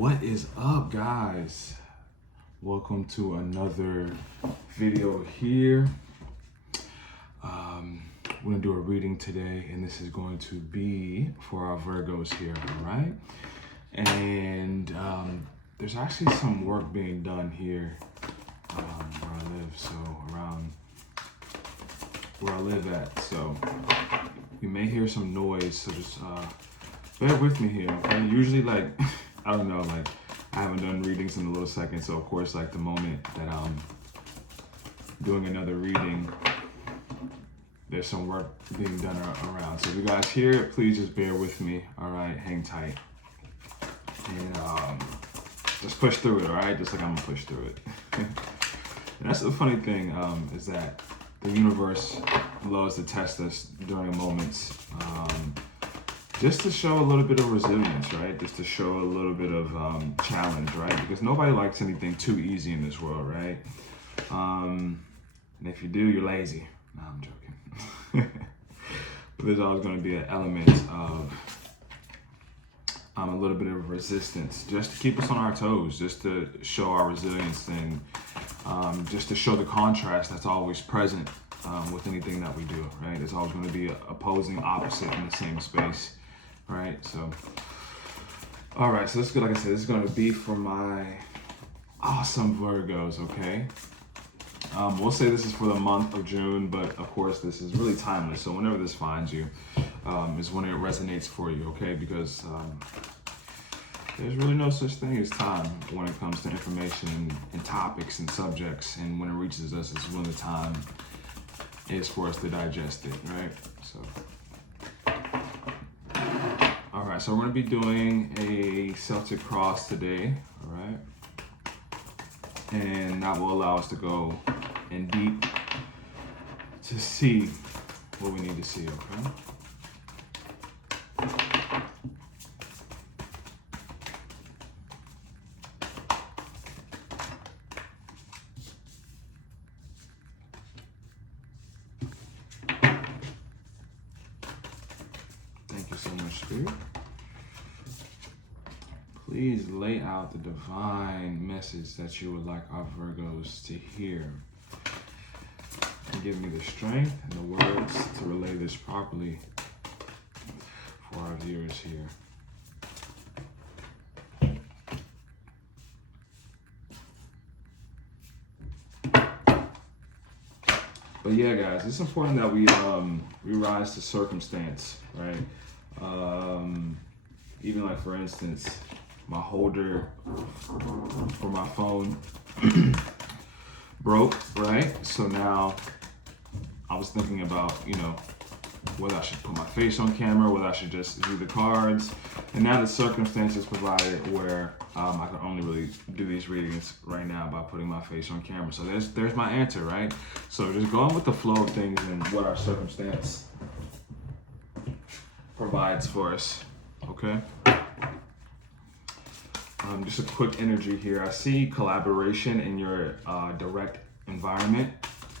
What is up, guys? Welcome to another video here. We're gonna do a reading today, and this is going to be for our Virgos here, all right? And there's actually some work being done here where I live, so around where I live at. So you may hear some noise, so just bear with me here, okay? Usually, like, I don't know, like, I haven't done readings in a little second, so of course, like, the moment that I'm doing another reading, there's some work being done around. So if you guys hear it, please just bear with me, all right? Hang tight. And just push through it, all right? Just like I'm gonna push through it. And that's the funny thing, is that the universe loves to test us during moments, just to show a little bit of resilience, right? Just to show a little bit of challenge, right? Because nobody likes anything too easy in this world, right? And if you do, you're lazy. No, I'm joking. But there's always going to be an element of a little bit of resistance, just to keep us on our toes, just to show our resilience, and just to show the contrast that's always present with anything that we do, right? There's always going to be an opposing opposite in the same space, right? So, all right, so this is good. Like I said, this is going to be for my awesome Virgos, okay? We'll say this is for the month of June, but of course this is really timeless. So whenever this finds you, is when it resonates for you, okay? Because there's really no such thing as time when it comes to information and topics and subjects. And when it reaches us, is when the time is for us to digest it, right? So, all right, so we're gonna be doing a Celtic cross today, all right? And that will allow us to go in deep to see what we need to see, okay? Thank you so much, Spirit. Please lay out the divine message that you would like our Virgos to hear. And give me the strength and the words to relay this properly for our viewers here. But yeah, guys, it's important that we rise to circumstance, right? Even like, for instance, my holder for my phone broke, right? So now I was thinking about, you know, whether I should put my face on camera, whether I should just do the cards. And now the circumstances provided where I can only really do these readings right now by putting my face on camera. So there's my answer, right? So just going with the flow of things and what our circumstance provides for us, okay? Just a quick energy here. I see collaboration in your direct environment.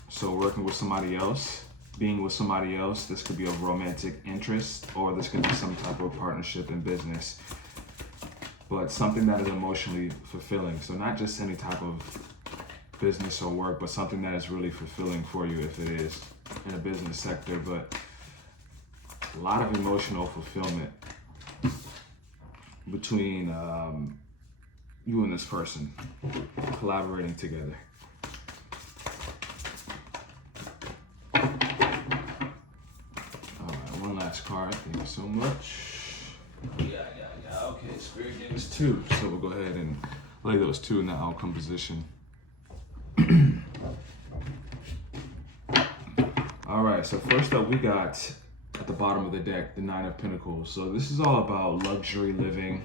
So working with somebody else, being with somebody else. This could be of romantic interest, or this could be some type of partnership in business. But something that is emotionally fulfilling. So not just any type of business or work, but something that is really fulfilling for you if it is in a business sector. But a lot of emotional fulfillment between you and this person collaborating together. All right, one last card. Thank you so much. Yeah. Okay, Spirit gave us two, so we'll go ahead and lay those two in the outcome position. All right, so first up we got at the bottom of the deck, the Nine of Pentacles. So this is all about luxury living,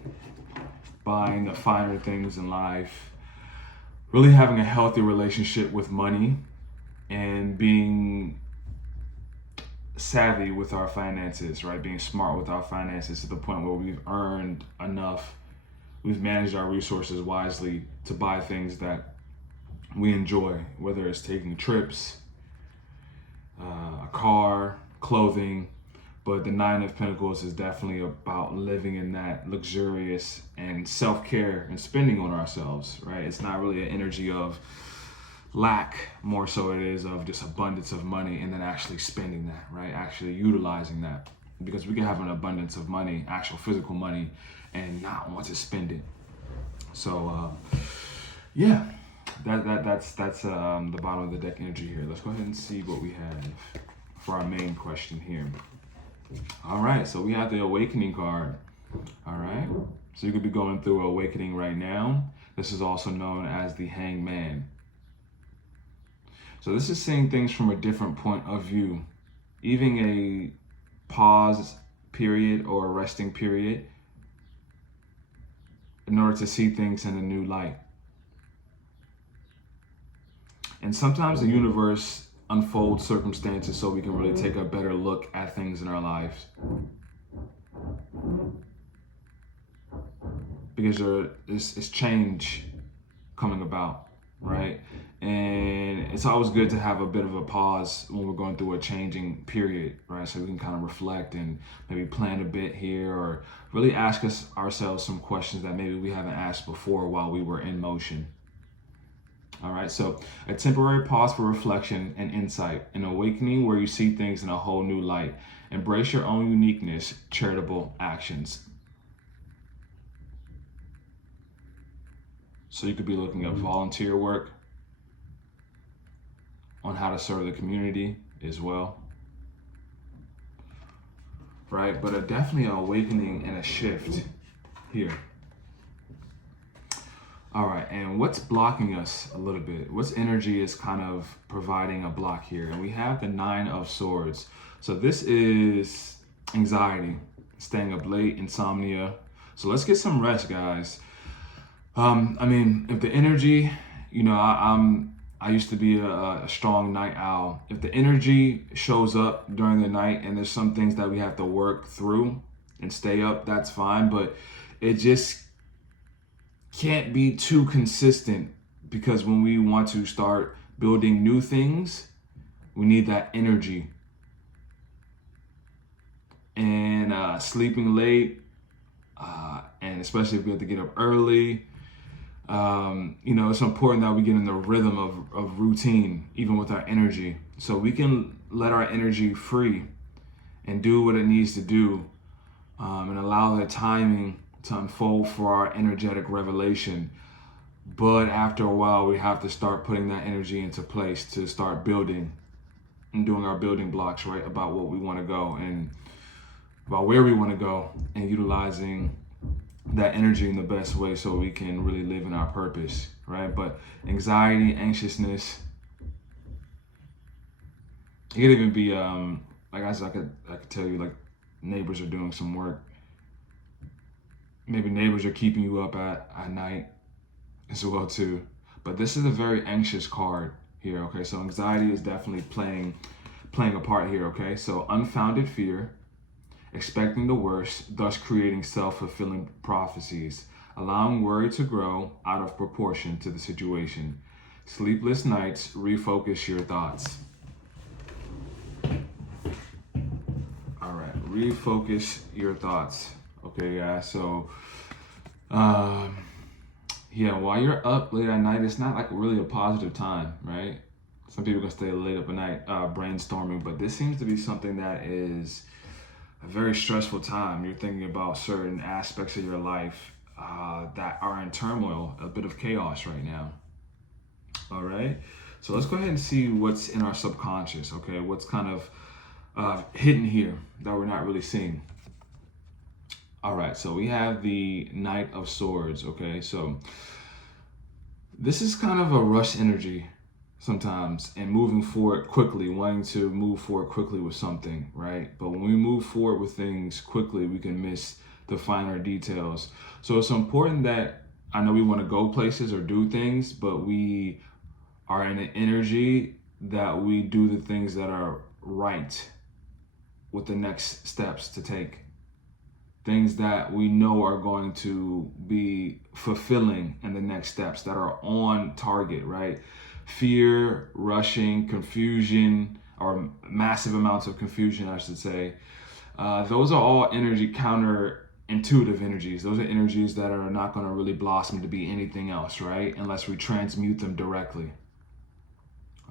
buying the finer things in life, really having a healthy relationship with money, and being savvy with our finances, right? Being smart with our finances to the point where we've earned enough, we've managed our resources wisely to buy things that we enjoy, whether it's taking trips, a car, clothing, But the Nine of Pentacles is definitely about living in that luxurious and self-care and spending on ourselves, right? It's not really an energy of lack, more so it is of just abundance of money, and then actually spending that, right? Actually utilizing that. Because we can have an abundance of money, actual physical money, and not want to spend it. So yeah, that's the bottom of the deck energy here. Let's go ahead and see what we have for our main question here. All right, so we have the Awakening card. All right, so you could be going through awakening right now. This is also known as the Hangman. So this is seeing things from a different point of view, even a pause period or a resting period in order to see things in a new light. And sometimes the universe unfolds circumstances so we can really take a better look at things in our lives. Because there is change coming about, right? And it's always good to have a bit of a pause when we're going through a changing period, right? So we can kind of reflect and maybe plan a bit here, or really ask ourselves some questions that maybe we haven't asked before while we were in motion. All right, so a temporary pause for reflection and insight, an awakening where you see things in a whole new light. Embrace your own uniqueness, charitable actions. So you could be looking at volunteer work, on how to serve the community as well, right? But definitely an awakening and a shift here. All right, and what's blocking us a little bit? What's energy is kind of providing a block here? And we have the Nine of Swords. So this is anxiety, staying up late, insomnia. So let's get some rest, guys. I mean, if the energy, you know, I used to be a strong night owl. If the energy shows up during the night and there's some things that we have to work through and stay up, that's fine. But it just can't be too consistent, because when we want to start building new things, we need that energy. And sleeping late, and especially if we have to get up early, you know, it's important that we get in the rhythm of routine, even with our energy, so we can let our energy free and do what it needs to do, and allow the timing to unfold for our energetic revelation. But after a while, we have to start putting that energy into place to start building and doing our building blocks, right, about what we want to go and about where we want to go, and utilizing that energy in the best way so we can really live in our purpose, right? But anxiety, anxiousness, it could even be like I could tell you, like, neighbors are doing some work. Maybe neighbors are keeping you up at night as well too. But this is a very anxious card here, okay? So anxiety is definitely playing a part here, okay? So unfounded fear, expecting the worst, thus creating self-fulfilling prophecies, allowing worry to grow out of proportion to the situation. Sleepless nights, refocus your thoughts. All right, refocus your thoughts. Okay, guys, so yeah, while you're up late at night, it's not like really a positive time, right? Some people can stay late up at night brainstorming, but this seems to be something that is a very stressful time. You're thinking about certain aspects of your life that are in turmoil, a bit of chaos right now. All right, so let's go ahead and see what's in our subconscious, okay? What's kind of hidden here that we're not really seeing. All right, so we have the Knight of Swords, okay? So this is kind of a rush energy sometimes, and moving forward quickly, wanting to move forward quickly with something, right? But when we move forward with things quickly, we can miss the finer details. So it's important that, I know we want to go places or do things, but we are in an energy that we do the things that are right with the next steps to take. Things that we know are going to be fulfilling in the next steps, that are on target, right? Fear, rushing, confusion, or massive amounts of confusion, I should say, Those are all counterintuitive energies. Those are energies that are not going to really blossom to be anything else, right? Unless we transmute them directly.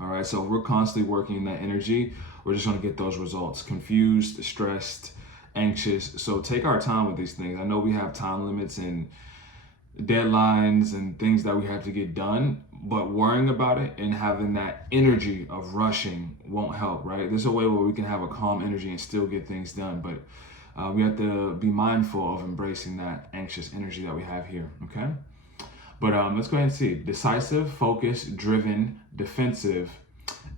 All right, so we're constantly working in that energy. We're just going to get those results. Confused, stressed, anxious. So take our time with these things. I know we have time limits and deadlines and things that we have to get done, but worrying about it and having that energy of rushing won't help, right? There's a way where we can have a calm energy and still get things done, but we have to be mindful of embracing that anxious energy that we have here, okay? But let's go ahead and see. Decisive, focused, driven, defensive,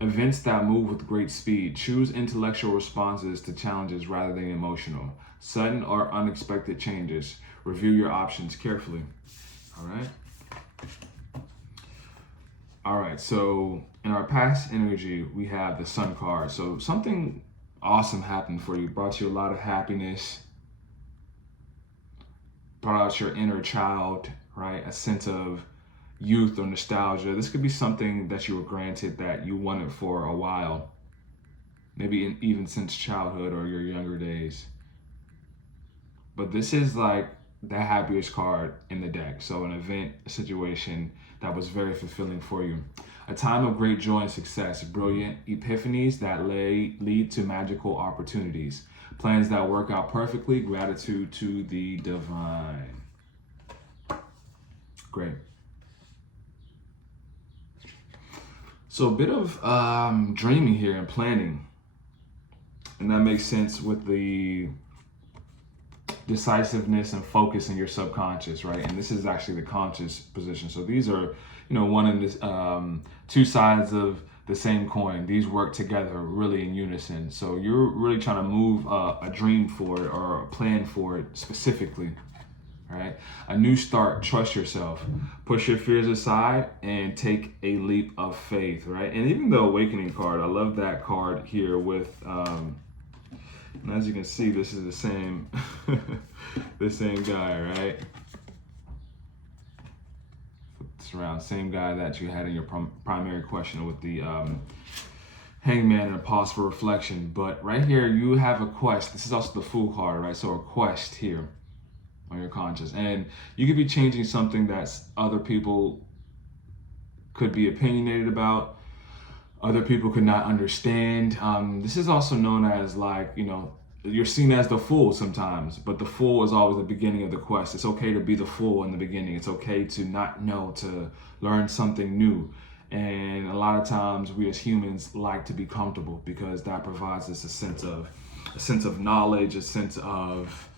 events that move with great speed. Choose intellectual responses to challenges rather than emotional. Sudden or unexpected changes. Review your options carefully. All right, so in our past energy, we have the Sun card. So something awesome happened for you, brought you a lot of happiness, brought out your inner child, right? A sense of youth or nostalgia. This could be something that you were granted that you wanted for a while, maybe even since childhood or your younger days. But this is like the happiest card in the deck. So an event, a situation that was very fulfilling for you. A time of great joy and success, brilliant epiphanies that lead to magical opportunities. Plans that work out perfectly, gratitude to the divine. Great. So a bit of dreaming here and planning. And that makes sense with the decisiveness and focus in your subconscious, right? And this is actually the conscious position. So these are, one of the two sides of the same coin. These work together really in unison. So you're really trying to move a dream forward or a plan forward specifically, right? A new start, trust yourself, push your fears aside and take a leap of faith, right? And even the awakening card, I love that card here with, and as you can see, this is the same, the same guy, right? It's around same guy that you had in your primary question with the hangman and a pause for reflection. But right here, you have a quest. This is also the Fool card, right? So a quest here on your conscious. And you could be changing something that other people could be opinionated about. Other people could not understand. This is also known as you're seen as the fool sometimes, but the fool is always the beginning of the quest. It's okay to be the fool in the beginning. It's okay to not know, to learn something new. And a lot of times we as humans like to be comfortable because that provides us a sense of knowledge, a sense of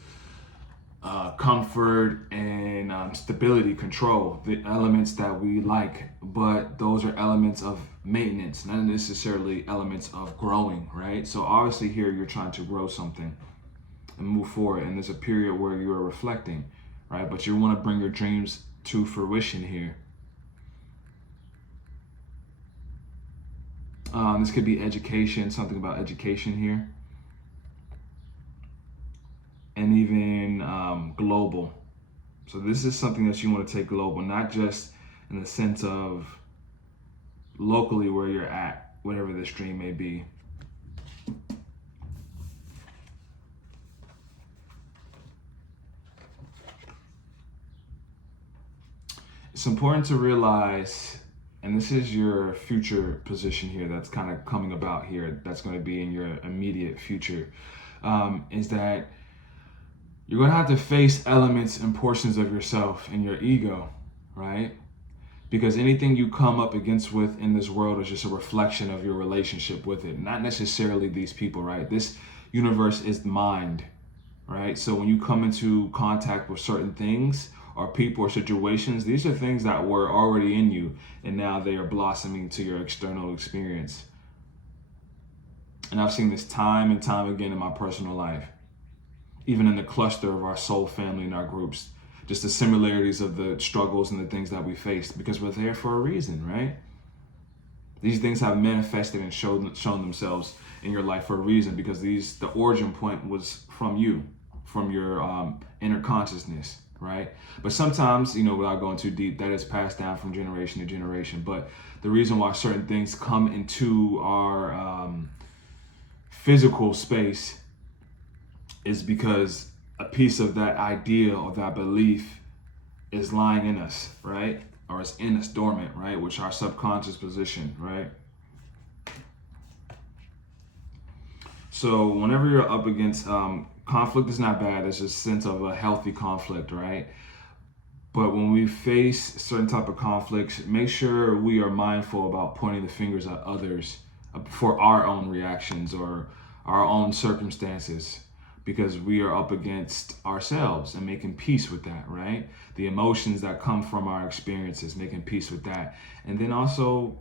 comfort and stability, control, the elements that we like, but those are elements of maintenance, not necessarily elements of growing, right? So obviously here you're trying to grow something and move forward, and there's a period where you are reflecting, right? But you want to bring your dreams to fruition here. This could be education, something about education here. And even global. So this is something that you want to take global, not just in the sense of locally where you're at, whatever this dream may be. It's important to realize, and this is your future position here that's kind of coming about here, that's going to be in your immediate future, is that you're going to have to face elements and portions of yourself and your ego, right? Because anything you come up against with in this world is just a reflection of your relationship with it, not necessarily these people, right? This universe is mind, right? So when you come into contact with certain things or people or situations, these are things that were already in you, and now they are blossoming to your external experience. And I've seen this time and time again in my personal life. Even in the cluster of our soul family and our groups, just the similarities of the struggles and the things that we faced, because we're there for a reason, right? These things have manifested and shown themselves in your life for a reason, because the origin point was from you, from your inner consciousness, right? But sometimes, without going too deep, that is passed down from generation to generation. But the reason why certain things come into our physical space is because a piece of that idea or that belief is lying in us, right? Or it's in us dormant, right? Which our subconscious position, right? So whenever you're up against conflict is not bad. It's just a sense of a healthy conflict, right? But when we face certain type of conflicts, make sure we are mindful about pointing the fingers at others for our own reactions or our own circumstances, because we are up against ourselves and making peace with that, right? The emotions that come from our experiences, making peace with that. And then also,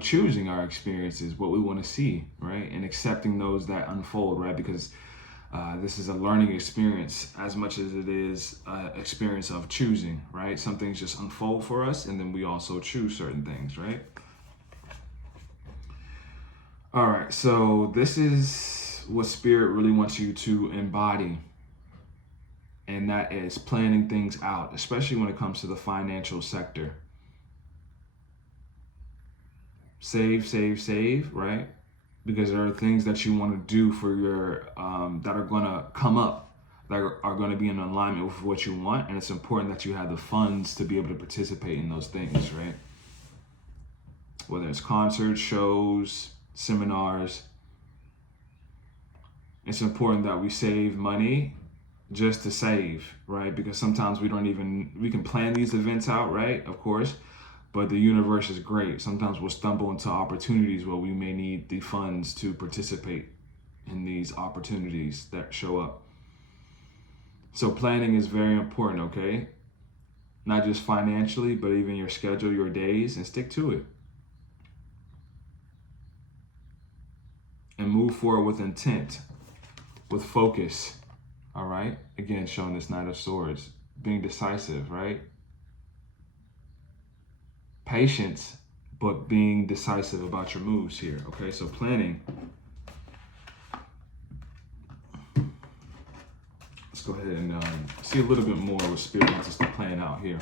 choosing our experiences, what we want to see, right? And accepting those that unfold, right? Because this is a learning experience as much as it is an experience of choosing, right? Some things just unfold for us, and then we also choose certain things, right? All right, so this is what Spirit really wants you to embody, and that is planning things out, especially when it comes to the financial sector. Save, right? Because there are things that you want to do for your that are going to come up, that are going to be in alignment with what you want, and it's important that you have the funds to be able to participate in those things, right? Whether it's concerts, shows, seminars, it's important that we save money just to save, right? Because sometimes we can plan these events out, right? Of course. But the universe is great. Sometimes we'll stumble into opportunities where we may need the funds to participate in these opportunities that show up. So planning is very important, okay? Not just financially, but even your schedule, your days, and stick to it. And move forward with intent, with focus, all right? Again, showing this Knight of Swords, being decisive, right? Patience, but being decisive about your moves here, okay? So planning. Let's go ahead and see a little bit more what Spirit wants us to plan out here.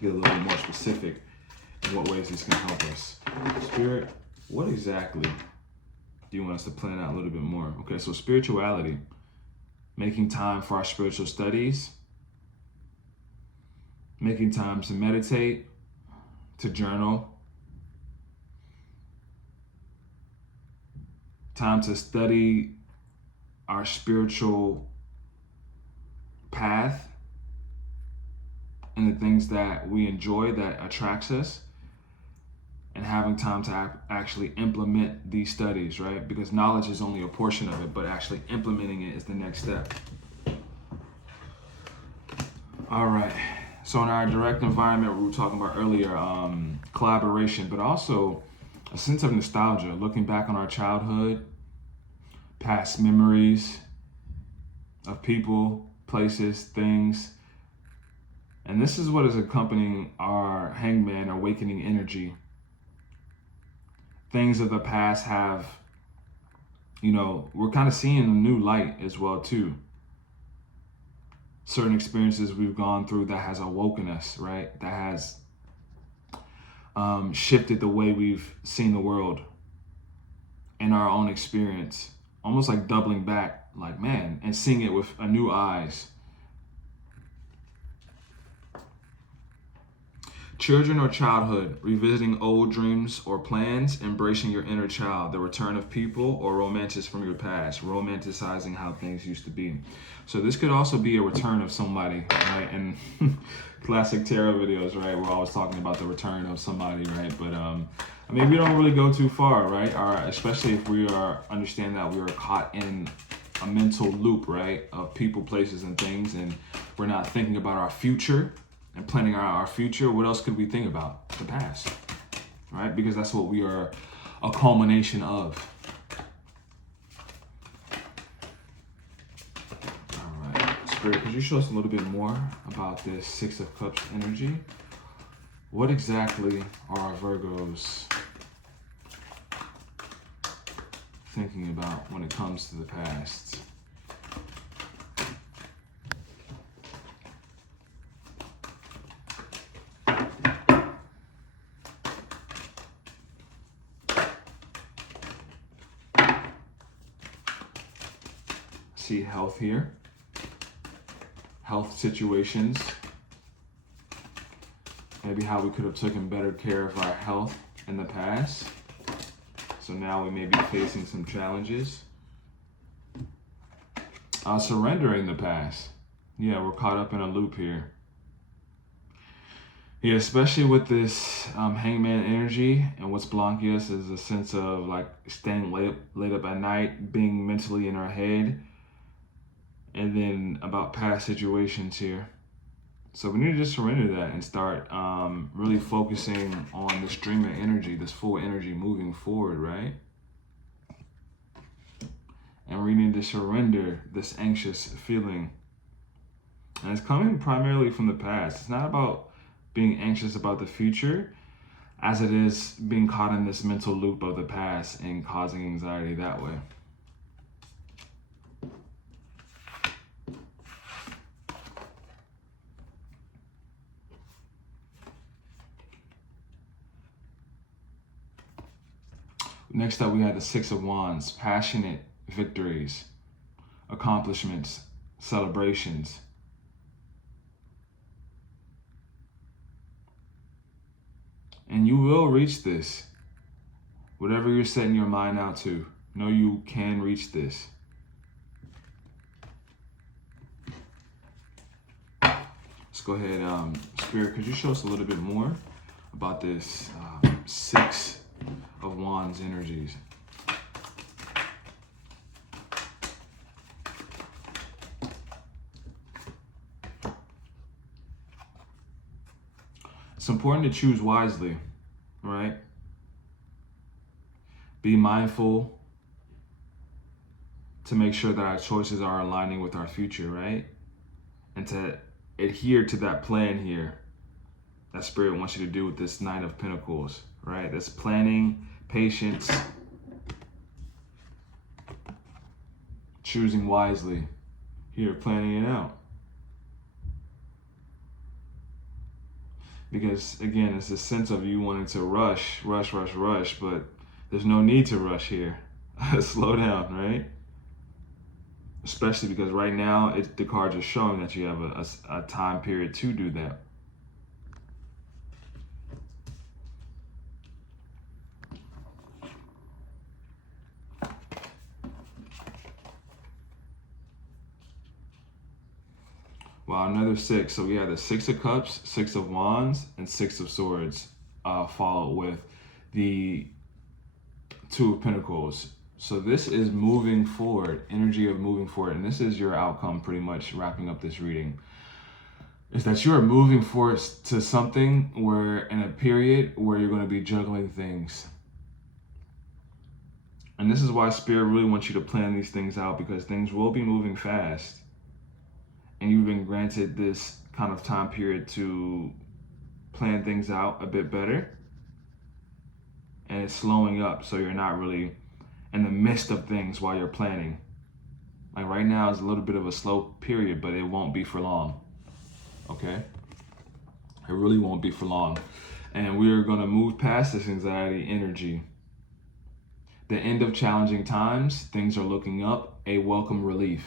Get a little bit more specific in what ways this can help us. Spirit, what exactly do you want us to plan out a little bit more? Okay, so spirituality, making time for our spiritual studies, making time to meditate, to journal, time to study our spiritual path and the things that we enjoy that attracts us, and having time to actually implement these studies, right? Because knowledge is only a portion of it, but actually implementing it is the next step. All right. So in our direct environment, we were talking about earlier, collaboration, but also a sense of nostalgia, looking back on our childhood, past memories of people, places, things. And this is what is accompanying our Hangman awakening energy. Things of the past have, we're kind of seeing a new light as well too. Certain experiences we've gone through that has awoken us, right? That has shifted the way we've seen the world in our own experience. Almost like doubling back, like, man, and seeing it with a new eyes. Children or childhood, revisiting old dreams or plans, embracing your inner child, the return of people or romances from your past, romanticizing how things used to be. So this could also be a return of somebody, right? And classic tarot videos, right? We're always talking about the return of somebody, right? But we don't really go too far, right? Especially if we understand that we are caught in a mental loop, right? Of people, places, and things, and we're not thinking about our future and planning out our future. What else could we think about? The past, right? Because that's what we are a culmination of. All right, Spirit, could you show us a little bit more about this Six of Cups energy? What exactly are our Virgos thinking about when it comes to the past? see health here. Health situations. Maybe how we could have taken better care of our health in the past. So now we may be facing some challenges. Surrendering the past. Yeah, we're caught up in a loop here. Yeah, especially with this hangman energy, and what's blocking us is a sense of like staying late up at night, being mentally in our head, and then about past situations here. So we need to just surrender that and start really focusing on this stream of energy, this full energy moving forward, right? And we need to surrender this anxious feeling. And it's coming primarily from the past. It's not about being anxious about the future as it is being caught in this mental loop of the past and causing anxiety that way. Next up, we have the Six of Wands, passionate victories, accomplishments, celebrations. And you will reach this. Whatever you're setting your mind out to, know you can reach this. Let's go ahead, Spirit, could you show us a little bit more about this Six of Wands energies? It's important to choose wisely, right? Be mindful to make sure that our choices are aligning with our future, right? And to adhere to that plan here that Spirit wants you to do with this Knight of Pentacles, right? That's planning, patience, choosing wisely. Here, planning it out. Because again, it's a sense of you wanting to rush, but there's no need to rush here. Slow down, right? Especially because right now, the cards are showing that you have a time period to do that. Wow, another six. So we have the Six of Cups, Six of Wands, and Six of Swords, followed with the Two of Pentacles. So this is moving forward, energy of moving forward. And this is your outcome, pretty much wrapping up this reading. Is that you are moving forward to something where, in a period where you're going to be juggling things. And this is why Spirit really wants you to plan these things out, because things will be moving fast. And you've been granted this kind of time period to plan things out a bit better. And it's slowing up, so you're not really in the midst of things while you're planning. Like right now is a little bit of a slow period, but it won't be for long. Okay? It really won't be for long. And we're going to move past this anxiety energy. The end of challenging times, things are looking up, a welcome relief.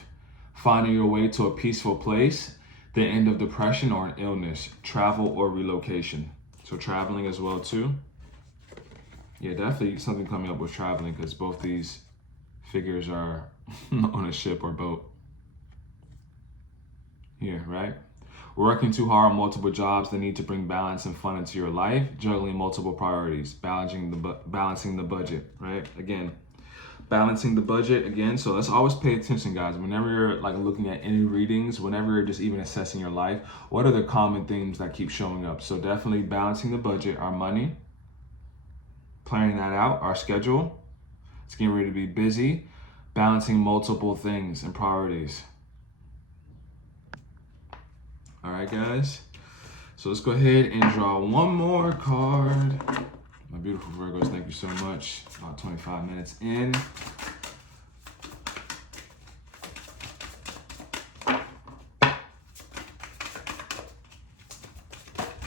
Finding your way to a peaceful place, the end of depression or an illness, travel or relocation. So traveling as well too. Yeah, definitely something coming up with traveling, because both these figures are on a ship or boat. Here, right? Working too hard on multiple jobs that need to bring balance and fun into your life, juggling multiple priorities, balancing the budget, right? Again, balancing the budget again. So let's always pay attention, guys. Whenever you're like looking at any readings, whenever you're just even assessing your life, what are the common themes that keep showing up? So definitely balancing the budget, our money, planning that out, our schedule. It's getting ready to be busy, balancing multiple things and priorities. All right, guys. So let's go ahead and draw one more card. My beautiful Virgos, thank you so much. About 25 minutes in.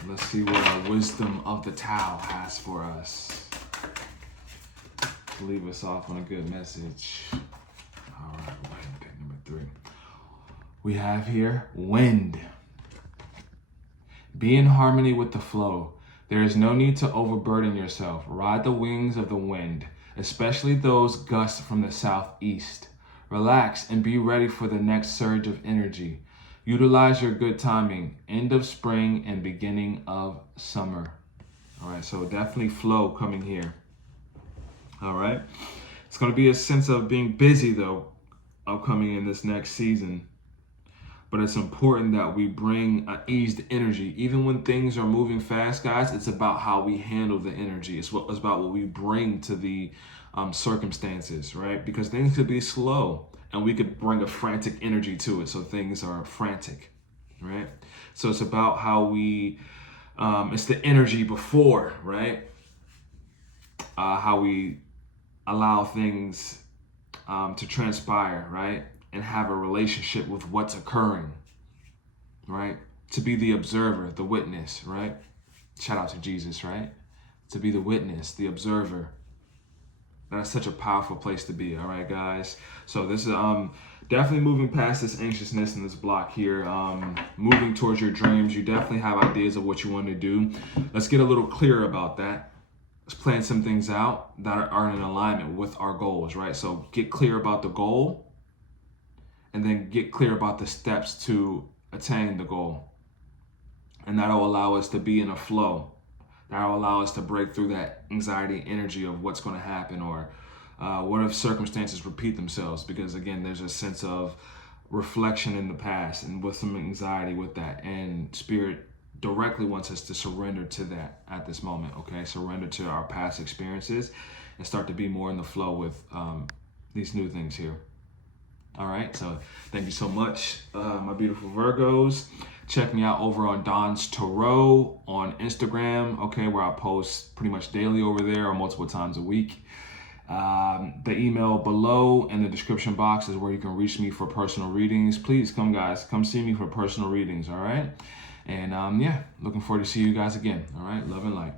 Let's see what our wisdom of the Tao has for us to leave us off on a good message. All right, we're going to pick number 3. We have here wind. Be in harmony with the flow. There is no need to overburden yourself. Ride the wings of the wind, especially those gusts from the southeast. Relax and be ready for the next surge of energy. Utilize your good timing, end of spring and beginning of summer. All right, so definitely flow coming here. All right, it's going to be a sense of being busy though, upcoming in this next season. But it's important that we bring an eased energy. Even when things are moving fast, guys, it's about how we handle the energy. It's about what we bring to the circumstances, right? Because things could be slow and we could bring a frantic energy to it. So things are frantic, right? So it's about how we, it's the energy before, right? How we allow things to transpire, right? And have a relationship with what's occurring, right? To be the observer, the witness, right? Shout out to Jesus, right? To be the witness, the observer. That's such a powerful place to be, all right, guys? So this is definitely moving past this anxiousness and this block here, moving towards your dreams. You definitely have ideas of what you want to do. Let's get a little clearer about that. Let's plan some things out that are in alignment with our goals, right? So get clear about the goal, and then get clear about the steps to attain the goal. And that'll allow us to be in a flow. That'll allow us to break through that anxiety energy of what's going to happen, or what if circumstances repeat themselves? Because again, there's a sense of reflection in the past and with some anxiety with that. And Spirit directly wants us to surrender to that at this moment, okay? Surrender to our past experiences and start to be more in the flow with these new things here. All right, so thank you so much, my beautiful Virgos. Check me out over on Donstarot on Instagram, okay, where I post pretty much daily over there or multiple times a week. The email below in the description box is where you can reach me for personal readings. Please come, guys, come see me for personal readings, all right? And yeah, looking forward to see you guys again, all right? Love and light.